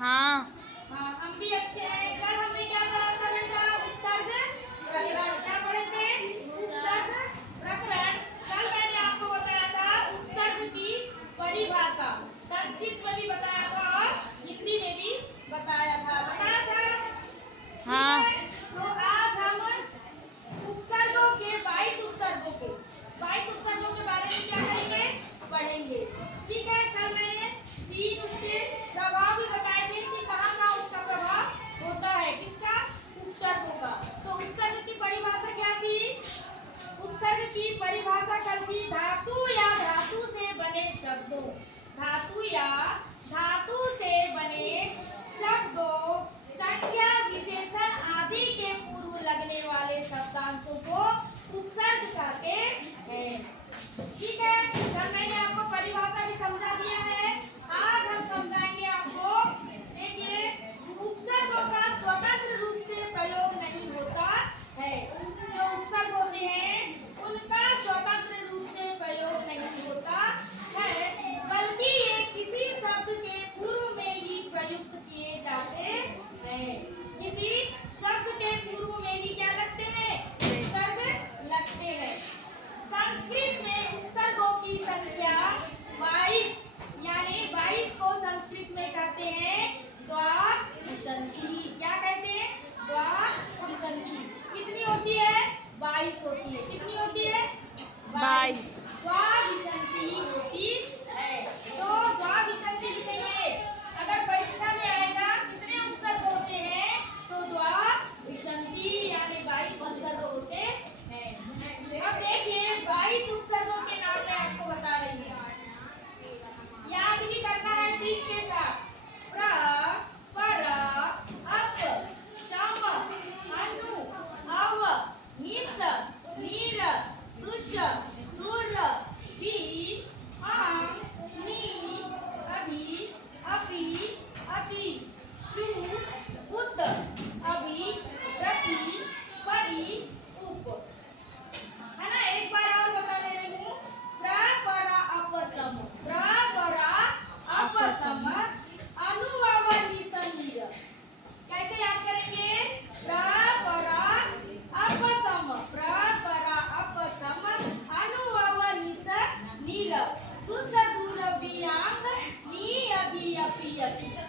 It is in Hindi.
हाँ हाँ, हम भी अच्छे हैं। कल हमने क्या पढ़ा था बेटा? उपसर्ग प्रकरण। क्या पढ़े थे? उपसर्ग प्रकरण। कल मैंने आपको बताया था उपसर्ग की परिभाषा, संस्कृत में भी बताया था और हिंदी में भी बताया था। ठीक हाँ। है, तो आज हम उपसर्गों के 22 उपसर्गों के 22 उपसर्गों के बारे में क्या करेंगे? पढ़ेंगे। ठीक है, कल मैंने 3 उसके प्रभाव भी बताए थे कि कहाँ कहाँ उसका प्रभाव होता है। किसका? उपसर्गों का। तो उपसर्ग की परिभाषा क्या थी? उपसर्ग की परिभाषा कल थी धातु या धातु से बने शब्दों, धातु या धातु से बने शब्दों, संज्ञा विशेषण आदि के पूर्व लगने वाले शब्दांशों को उपसर्ग कहते हैं। ठीक है, कल मैंने आपको परिभाषा भी समझा दिया है। आज हम समझाएंगे आपको। देखिए, उपसर्गों का स्वतंत्र रूप से प्रयोग नहीं होता है। जो उपसर्ग होते हैं उनका स्वतंत्र रूप से प्रयोग नहीं होता है, बल्कि ये किसी शब्द के पूर्व में ही प्रयुक्त किए जाते हैं। किसी शब्द के पूर्व में ही क्या लगते हैं? उपसर्ग लगते हैं। संस्कृत में उपसर्गों की संख्या 22, यानी 22 को संस्कृत में कहते हैं द्वाविंशति। क्या कहते हैं? द्वाविंशति। कितनी होती है? 22 होती है। कितनी होती है? 22 द्वाविंशति होती है। तो द्वाविंशति लिखेंगे। अगर परीक्षा में आएगा कितने उपसर्ग होते हैं, तो द्वाविंशति यानी 22 उपसर्ग होते हैं। अब देखिए 22 उपसर्गों के नाम मैं आपको बता रही हूँ, याद भी करना है ठीक के साथ। प्र, पर, अप, शम, अनु, अव, निस, नीर, दुष, दुर, भी, आम, नी, अधि, अपि, अति, शु, उत, अभि, प्रति, परि, उप। है ना? एक बार और बता दे रही हूँ। प्र, पर, अपसम, प्र, पर, अपसम, अनु, अव, निस, नीर। कैसे याद करेंगे? प्र, पर, अपसम, प्र, पर, अपसम, अनु, अव, निस, नीर, दुस, दूर, वियांग, नी, अधि, अपि, अति।